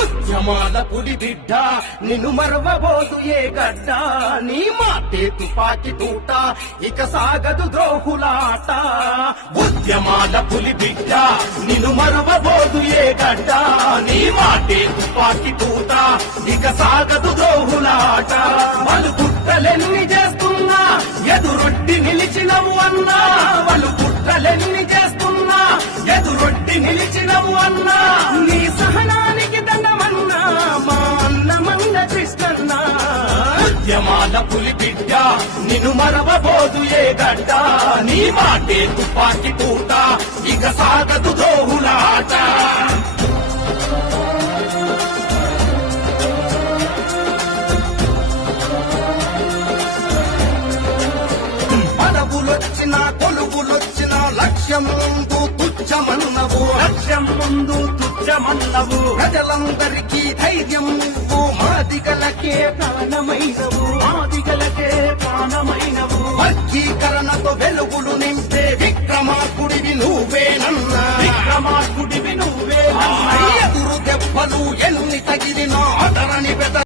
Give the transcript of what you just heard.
ఉద్యమాల పులి బిడ్డ నిన్ను మరవబోదు ఏ గడ్డ నీ మాటే తుపాకి తూట ఇక సాగదు ద్రోహులాట ఉద్యమాల పులి బిడ్డ నిన్ను మరవబోదు ఏ గడ్డ నీ మాటే తుపాకి తూట ఇక సాగదు ద్రోహులాట వాళ్ళు కుట్రలెన్ని చేస్తున్నా ఎదురొడ్డి నిలిచినవు అన్నా వాళ్ళు కుట్రలెన్ని చేస్తున్నా ఎదురొడ్డి నిలిచినవు అన్నా నీ సహనానికి దండమన్నా మా అన్నమన్న కృష్ణన్న ఉద్యమాల పులి బిడ్డ నిన్ను మరవబోదు ఏ గడ్డ నీ మాటే తుపాకి తూట ఇక సాగదు ద్రోహులాట పదవులొచ్చిన కొలువులొచ్చిన లక్ష్యం ముందు తుచ్చమన్నవు ప్రజలందరికీ ధైర్యం నువ్వు మాదిగలకే ప్రాణమైనవు వర్గీకరణతో వెలుగులు నింపే విక్రమార్కుడివి నువ్వేనన్నా ఎదురు దెబ్బలు ఎన్ని తగిలినా